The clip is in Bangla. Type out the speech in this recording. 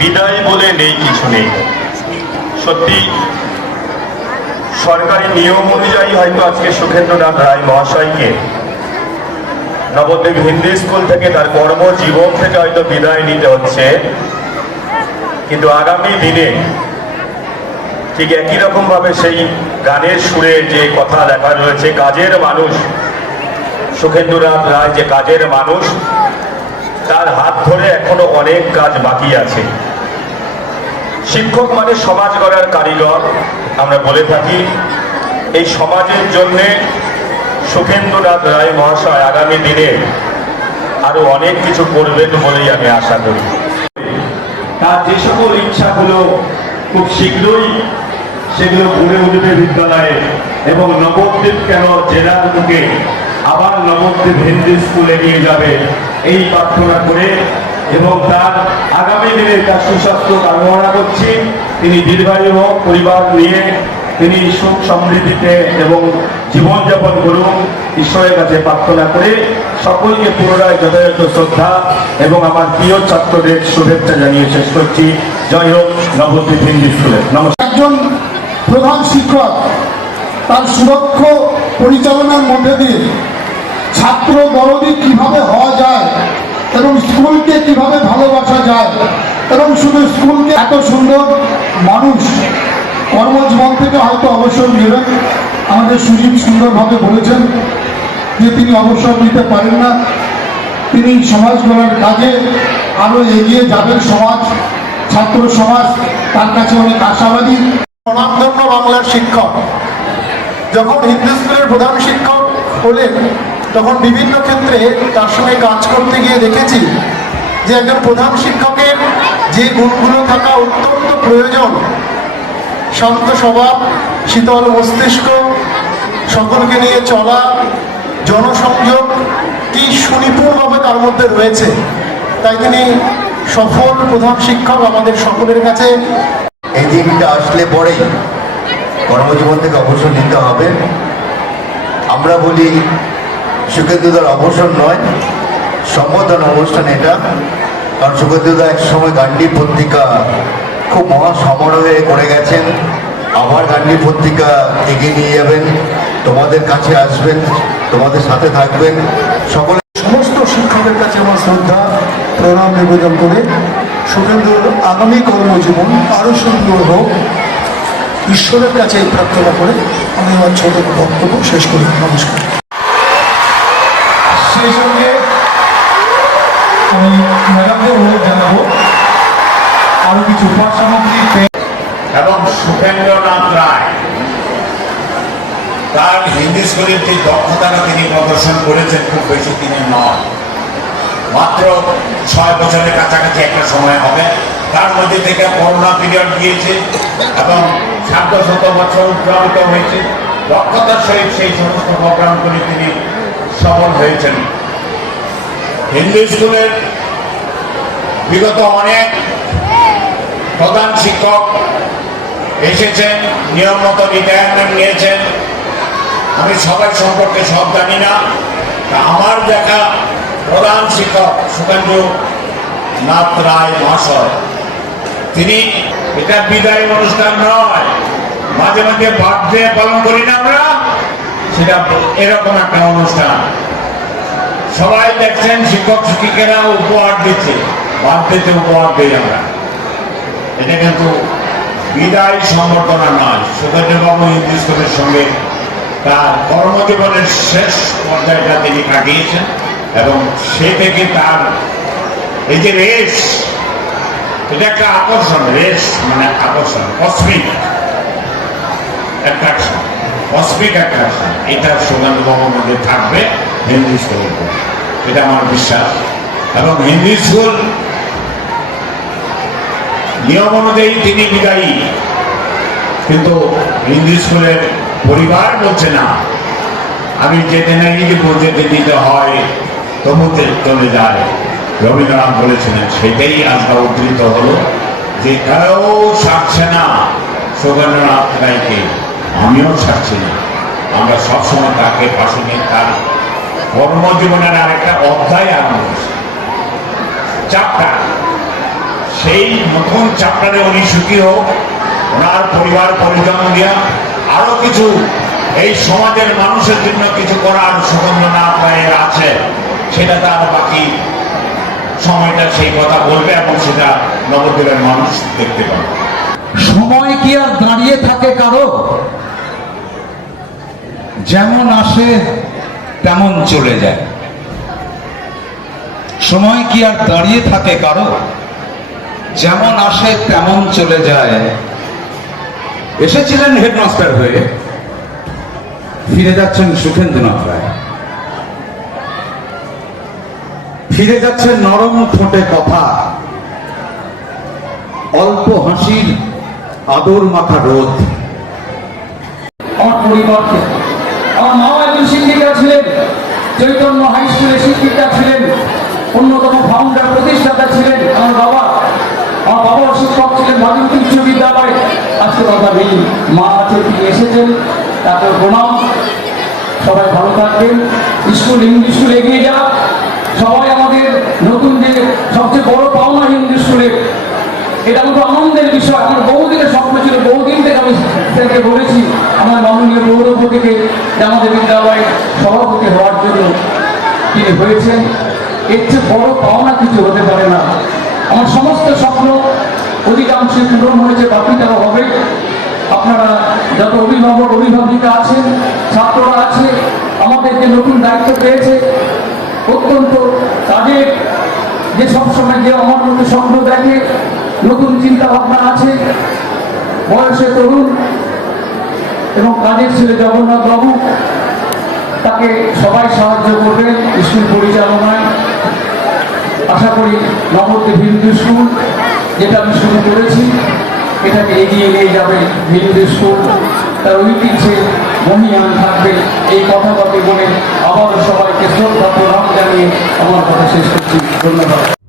বিদায় বলে নেই, কিছু নেই। সত্যি সরকারি নিয়ম অনুযায়ী হয়তো আজকে সুখেন্দ্রনাথ রায় মহাশয়কে নবদ্বীপ হিন্দি স্কুল থেকে তার কর্মজীবন থেকে হয়তো বিদায় নিতে হচ্ছে, কিন্তু আগামী দিনে ঠিক একই রকম ভাবে সেই গানের সুরে যে কথা লেখা রয়েছে, কাজের মানুষ সুখেন্দ্রনাথ রায় যে কাজের মানুষ, তার হাত ধরে এখনো অনেক কাজ বাকি আছে। শিক্ষক মানে সমাজ গড়ার কারিগর আমরা বলে থাকি। এই সমাজের জন্যে সুখেন্দ্রনাথ রায় মহাশয় আগামী দিনে আরো অনেক কিছু করবেন বলেই আমি আশা করি। তার যে সকল ইচ্ছাগুলো খুব শীঘ্রই সেগুলো গড়ে উঠবে বিদ্যালয়ে, এবং নবদ্বীপ কেন জেলার মুখে আবার নবদ্বীপ হিন্দি স্কুলে নিয়ে যাবে এই প্রার্থনা করে, এবং তার আগামী দিনের তার সুস্বাস্থ্য কামনা করছি। তিনি দীর্ঘায়ু হোক, পরিবার নিয়ে তিনি সুখ সমৃদ্ধিতে এবং জীবনযাপন করুন, ঈশ্বরের কাছে প্রার্থনা করে সকলকে পুনরায় যথাযথ শ্রদ্ধা এবং আমার প্রিয় ছাত্রদের শুভেচ্ছা জানিয়ে শেষ করছি। জয় হোক নবদ্বীপ হিন্দি স্কুলে। নমস্কার। একজন প্রধান শিক্ষক তার সুদক্ষ পরিচালনার মধ্যে দিয়ে ছাত্র দরদি কিভাবে হওয়া যায় এবং স্কুলকে কিভাবে ভালোবাসা যায়, এবং শুধু স্কুলকে এত সুন্দর মানুষ কর্মজীবন থেকে হয়তো অবসর নেবেন। আমাদের সুজিত সুন্দরভাবে বলেছেন যে তিনি অবসর নিতে পারেন না, তিনি সমাজ গড়ার কাজে আরো এগিয়ে যাবেন। সমাজ, ছাত্র সমাজ তার কাছে অনেক আশাবাদী। স্বনামধন্য বাংলার শিক্ষক যখন হিন্দি স্কুলের প্রধান শিক্ষক হলেন, তখন বিভিন্ন ক্ষেত্রে তার সঙ্গে কাজ করতে গিয়ে দেখেছি যে একজন প্রধান শিক্ষকের যে গুণগুলো থাকা অত্যন্ত প্রয়োজন, শান্ত স্বভাব, শীতল মস্তিষ্ক, সকলকে নিয়ে চলা, জনসংযোগ কি সুনিপুণভাবে তার মধ্যে রয়েছে। তাই তিনি সফল প্রধান শিক্ষক আমাদের সকলের কাছে। এই দিনটা আসলে পরেই কর্মজীবন থেকে অবসর নিতে হবে। আমরা বলি সুখেন্দ্রদার অবসর নয়, সম্বোধন অনুষ্ঠান এটা। কারণ সুখেন্দ্রদা এক সময় গান্ধী পত্রিকা খুব মহা সমারোহে করে গেছেন, আবার গান্ধী পত্রিকা এগিয়ে নিয়ে যাবেন, তোমাদের কাছে আসবেন, তোমাদের সাথে থাকবেন। সকলে সমস্ত শিক্ষকের কাছে আমার শ্রদ্ধা প্রণাম নিবেদন করে সুখেন্দ্রর আগামী কর্মজীবন আরো সুন্দর হোক, ঈশ্বরের কাছে প্রার্থনা করে আমি আমার ছোট বক্তব্য শেষ করি। নমস্কার। সেই সঙ্গে আমি ম্যাডামকে অনুরোধ জানাবো আরো কিছু উপহার সামগ্রী। এবং সুখেন্দ্রনাথ রায় তার হিন্দি স্কুলের যে দক্ষতাটা তিনি প্রদর্শন করেছেন খুব বেশি তিনি নয়, মাত্র 6 বছরের কাছাকাছি একটা সময় হবে। তার মধ্যে থেকে করোনা পিরিয়ড গিয়েছে এবং 7-7 বছর উদ্ভাবিত হয়েছে। দক্ষতার সহিত সেই সমস্ত প্রোগ্রাম করে তিনি সফল হয়েছেন। হিন্দি স্কুলের বিগত অনেক প্রধান শিক্ষক এসেছেন, নিয়ম মতো রিটায়ারমেন্ট নিয়েছেন। আমি সবার সম্পর্কে সব জানি না, আমার দেখা প্রধান শিক্ষক সুখেন্দ্রনাথ রায় মহাশয়, তিনি এটা বিদায় অনুষ্ঠান নয়, মাঝে মাঝে বার্থডে পালন করি না আমরা, সেটা এরকম একটা অনুষ্ঠান। সবাই দেখছেন শিক্ষক শিক্ষিকারা উপহার দিচ্ছে, বার্থডেতে উপহার দিই আমরা। এটা কিন্তু বিদায় সম্বর্ধনা নয়। সুখেন্দ্রবাবু হিন্দি স্কুলের সঙ্গে তার কর্মজীবনের শেষ পর্যায়টা তিনি কাটিয়েছেন, এবং সে থেকে তার এই যে রেস, এটা একটা আকর্ষণ। রেস মানে আকর্ষণ, কসমিক অ্যাট্রাকশন, কসমিক অ্যাট্রাকশন, এটা সুখেন্দ্রবাবুর মধ্যে থাকবে হিন্দি স্কুলের উপর, এটা আমার বিশ্বাস। এবং হিন্দি স্কুল নিয়ম অনুযায়ী তিনি বিদায়ী, কিন্তু হিন্দি স্কুলের পরিবার বলছে না, আমি যেতে নাই যেতে দিতে হয় তবুতে চলে যায়। রবীন্দ্রনাথ বলেছিলেন, সেটাই আজকে উদ্ধৃত হলো যে কেউ ছাড়ছে না সুখেন্দ্রনাথ রায়কে, আমিও ছাড়ছি না। আমরা সবসময় তাকে পাশে নিয়ে তার কর্মজীবনের আরেকটা অধ্যায় আরম্ভ করছি, চ্যাপ্টার। সেই নতুন চ্যাপ্টারে উনি সুখী হোক, ওনার পরিবার পরিজন নিয়ে আরো কিছু এই সমাজের মানুষের জন্য কিছু করার সুগন্ধনাথ রায়ের আছে, সেটা তার বাকি সময়টা সেই কথা বলবে এবং সেটা নবদ্বীপের মানুষ দেখতে পাবে। সময় কি আর দাঁড়িয়ে থাকে কারো? যেমন আসে তেমন চলে যায়। সময় কি আর দাঁড়িয়ে থাকে কারো? যেমন আসে তেমন চলে যায়। এসেছিলেন হেডমাস্টার হয়ে, ফিরে যাচ্ছেন সুখেন্দ্রনাথ রায়। ফিরে যাচ্ছে নরম ঠোঁটে কথা, অল্প হাসির আদর মাখা রোদ। আমার পরিবারকে, আমার মা একজন শিক্ষিকা ছিলেন, চৈতন্য হাই স্কুলের শিক্ষিকা ছিলেন, অন্যতম ফাউন্ডার প্রতিষ্ঠাতা ছিলেন আমার বাবা শিক্ষক ছিলেন ভাদুরী উচ্চ বিদ্যালয়ে। আজকে কথা নেই, মা আছে, তিনি এসেছেন, তাকে প্রণাম। সবাই ভালো থাকবেন, ইংলিশ স্কুল এগিয়ে যাক। সবাই আমাদের নতুন যে সবচেয়ে বড় পাওনা ইংলিশ স্কুলে, এটা কিন্তু আনন্দের বিষয়। আমার বহুদিনের স্বপ্ন ছিল, বহুদিন থেকে আমি স্যারকে বলেছি আমার মাননীয় পৌরপতিকে যে আমাদের বিদ্যালয়ে সভাপতি হওয়ার জন্য তিনি হয়েছেন। এর চেয়ে বড় পাওনা কিছু হতে পারে না। আমার সমস্ত স্বপ্ন অধিকাংশই পূরণ হয়েছে, বাকিটাও হবে। আপনারা যত অভিভাবক অভিভাবিকা আছেন, ছাত্ররা আছে, আমাদের যে নতুন দায়িত্ব পেয়েছে, অত্যন্ত তাদের যে সবসময় যে আমার মধ্যে স্বপ্ন দেখে, নতুন চিন্তা ভাবনা আছে, বয়সে তরুণ এবং কাজের ছেলে জগন্নাথ বাবু, তাকে সবাই সাহায্য করবেন স্কুল পরিচালনায়। আশা করি নবদ্বীপ হিন্দু স্কুল, যেটা আমি শুরু করেছি, এটাকে এগিয়ে নিয়ে যাবে হিন্দু স্কুল, তার ঐতিহ্যে মহিয়ান থাকবে। এই কথা বলে আবারও সবাইকে শ্রদ্ধা প্রণাম জানিয়ে আমার কথা শেষ করছি। ধন্যবাদ।